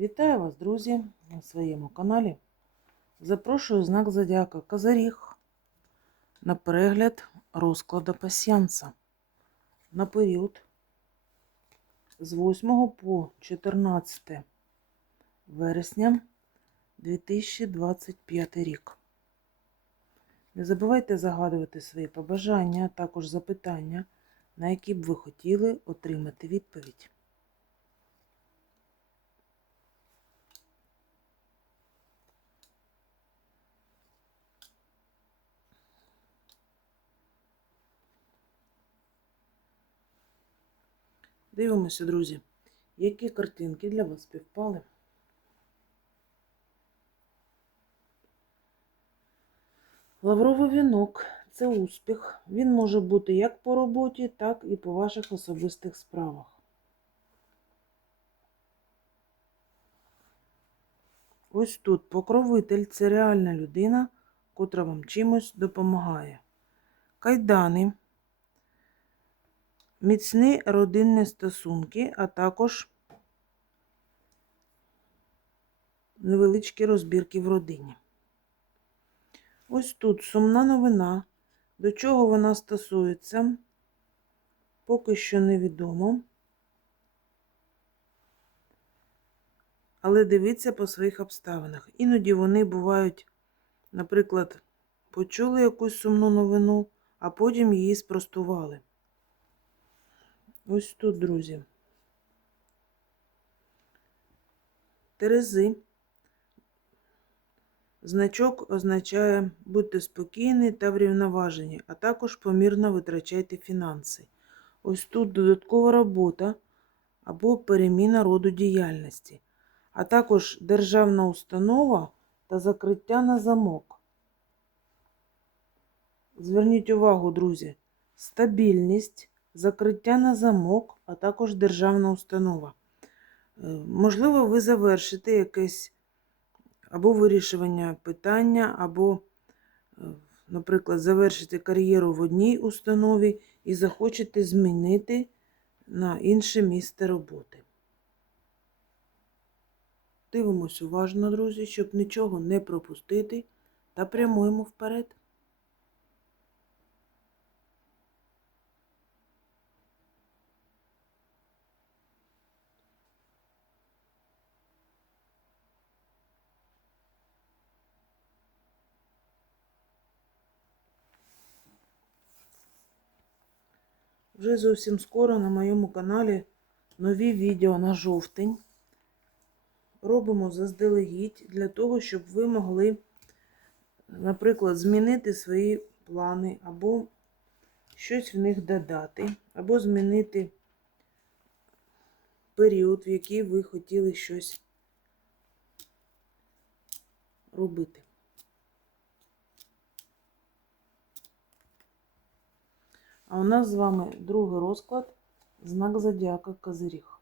Вітаю вас, друзі, на своєму каналі. Запрошую знак Зодіака Казаріг на перегляд розкладу пасіянса на період з 8 по 14 вересня 2025 рік. Не забувайте загадувати свої побажання, а також запитання, на які б ви хотіли отримати відповідь. Дивимося, друзі, які картинки для вас співпали. Лавровий вінок це успіх. Він може бути як по роботі, так і по ваших особистих справах. Ось тут покровитель це реальна людина, котра вам чимось допомагає. Кайдани міцні родинні стосунки, а також невеличкі розбірки в родині. Ось тут сумна новина. До чого вона стосується, поки що невідомо. Але дивіться по своїх обставинах. Іноді вони бувають, наприклад, почули якусь сумну новину, а потім її спростували. Ось тут, друзі. Терези. Значок означає будьте спокійні та врівноважені, а також помірно витрачайте фінанси. Ось тут додаткова робота або переміна роду діяльності, а також державна установа та закриття на замок. Зверніть увагу, друзі, стабільність закриття на замок, а також державна установа. Е, Можливо, ви завершите якесь або вирішування питання, або, е, наприклад, завершите кар'єру в одній установі і захочете змінити на інше місце роботи. Дивимось уважно, друзі, щоб нічого не пропустити, та прямуємо вперед. Вже зовсім скоро на моєму каналі нові відео на жовтень. Робимо заздалегідь для того, щоб ви могли, наприклад, змінити свої плани, або щось в них додати, або змінити період, в який ви хотіли щось робити. А у нас з вами другий розклад, знак зодіака Козиріг.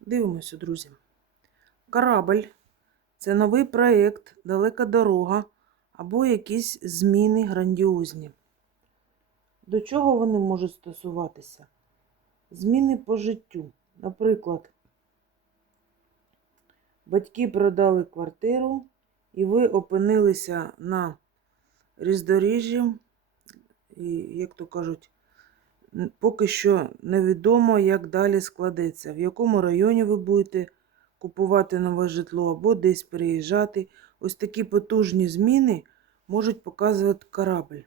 Дивимося, друзі. Корабль це новий проєкт, далека дорога або якісь зміни грандіозні. До чого вони можуть стосуватися? Зміни по життю. Наприклад, батьки продали квартиру, і ви опинилися на різдоріжжі, і, як то кажуть, поки що невідомо, як далі складеться, в якому районі ви будете купувати нове житло або десь переїжджати. Ось такі потужні зміни можуть показувати корабль.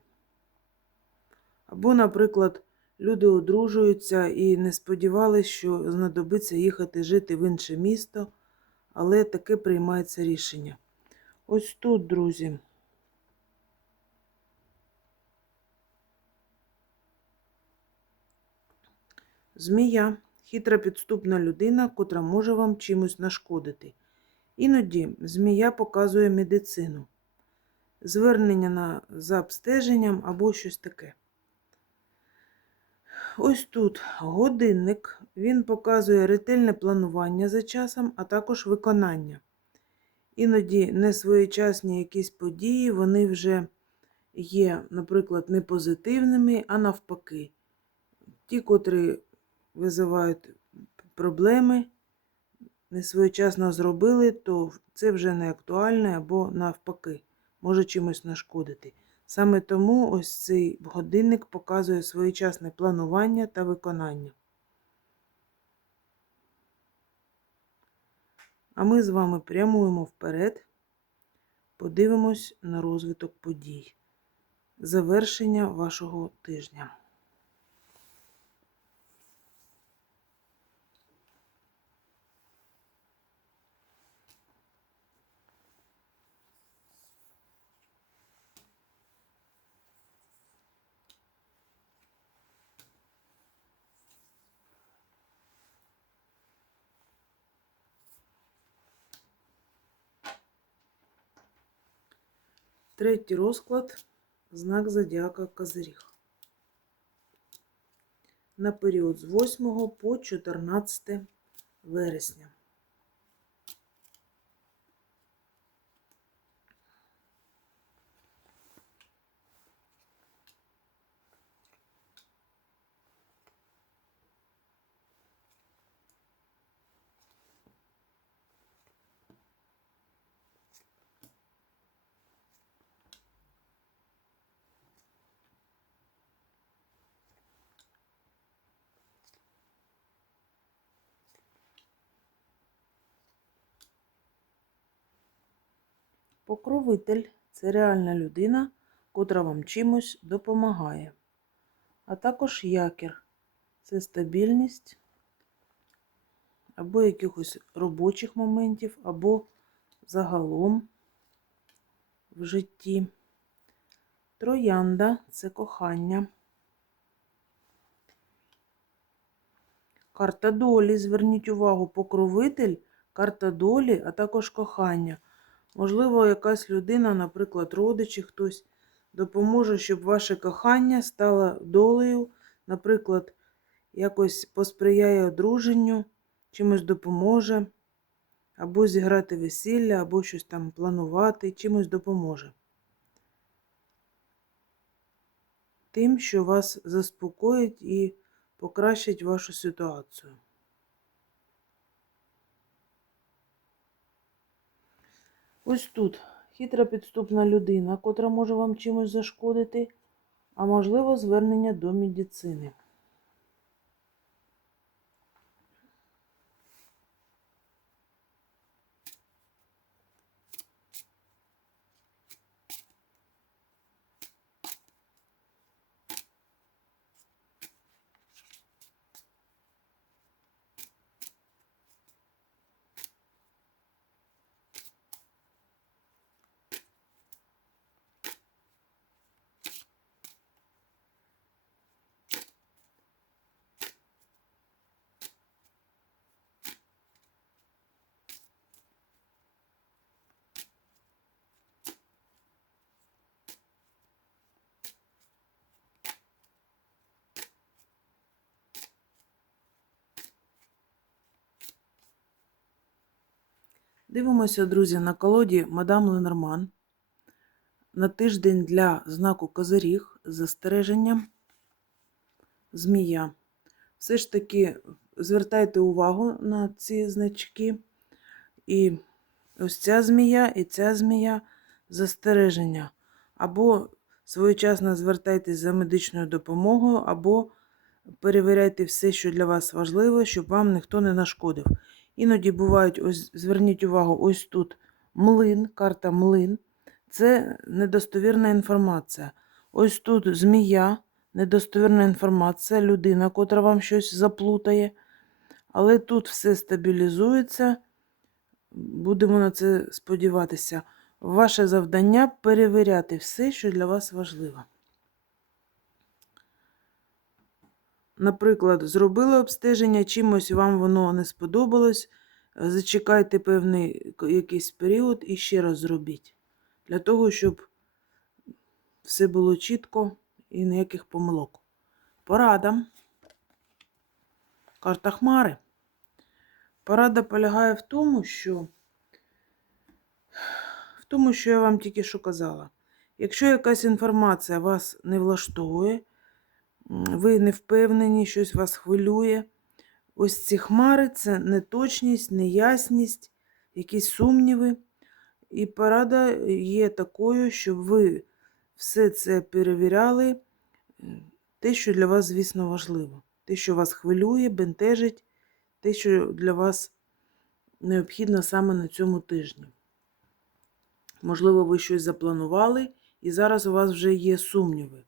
Або, наприклад, люди одружуються і не сподівалися, що знадобиться їхати жити в інше місто, але таке приймається рішення. Ось тут, друзі. Змія хитра підступна людина, котра може вам чимось нашкодити. Іноді змія показує медицину, звернення на, за обстеженням або щось таке. Ось тут годинник, він показує ретельне планування за часом, а також виконання. Іноді несвоєчасні якісь події, вони вже є, наприклад, не позитивними, а навпаки. Ті, котрі визивають проблеми, несвоєчасно зробили, то це вже не актуальне або навпаки, може чимось нашкодити. Саме тому ось цей годинник показує своєчасне планування та виконання. А ми з вами прямуємо вперед, подивимось на розвиток подій. Завершення вашого тижня. Третій розклад знак зодіака Козиріг. На період з 8 по 14 вересня. Покровитель це реальна людина, котра вам чимось допомагає. А також якір це стабільність або якихось робочих моментів, або загалом в житті. Троянда це кохання. Карта долі. Зверніть увагу, покровитель, карта долі, а також кохання. Можливо, якась людина, наприклад, родичі хтось, допоможе, щоб ваше кохання стало долею, наприклад, якось посприяє одруженню, чимось допоможе, або зіграти весілля, або щось там планувати, чимось допоможе. Тим, що вас заспокоїть і покращить вашу ситуацію. Ось тут хитра підступна людина, котра може вам чимось зашкодити, а можливо, звернення до медицини. Дивимося, друзі, на колоді мадам Ленорман. На тиждень для знаку Козиріг з застереженням змія. Все ж таки звертайте увагу на ці значки. І ось ця змія, і ця змія застереження. Або своєчасно звертайтесь за медичною допомогою, або перевіряйте все, що для вас важливо, щоб вам ніхто не нашкодив. Іноді бувають, ось зверніть увагу, ось тут млин, карта млин. Це недостовірна інформація. Ось тут змія, недостовірна інформація, людина, котра вам щось заплутає. Але тут все стабілізується. Будемо на це сподіватися. Ваше завдання перевіряти все, що для вас важливо. Наприклад, зробили обстеження, чимось вам воно не сподобалось. Зачекайте певний якийсь період і ще раз зробіть. Для того, щоб все було чітко і ніяких помилок. Порада. Карта Хмари. Порада полягає в тому, що в тому, що я вам тільки що казала. Якщо якась інформація вас не влаштовує, ви не впевнені, щось вас хвилює. Ось ці хмари це неточність, неясність, якісь сумніви. І порада є такою, щоб ви все це перевіряли, е, те, що для вас, звісно, важливо. Те, що вас хвилює, бентежить, те, що для вас необхідно саме на цьому тижні. Можливо, ви щось запланували, і зараз у вас вже є сумніви.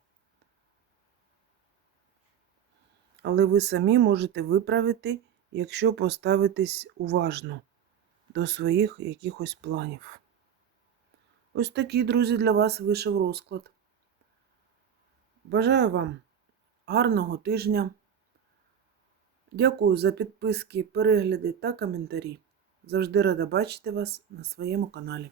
Але ви самі можете виправити, якщо поставитесь уважно до своїх якихось планів. Ось такий, друзі, для вас вийшов розклад. Бажаю вам гарного тижня. Дякую за підписки, перегляди та коментарі. Завжди рада бачити вас на своєму каналі.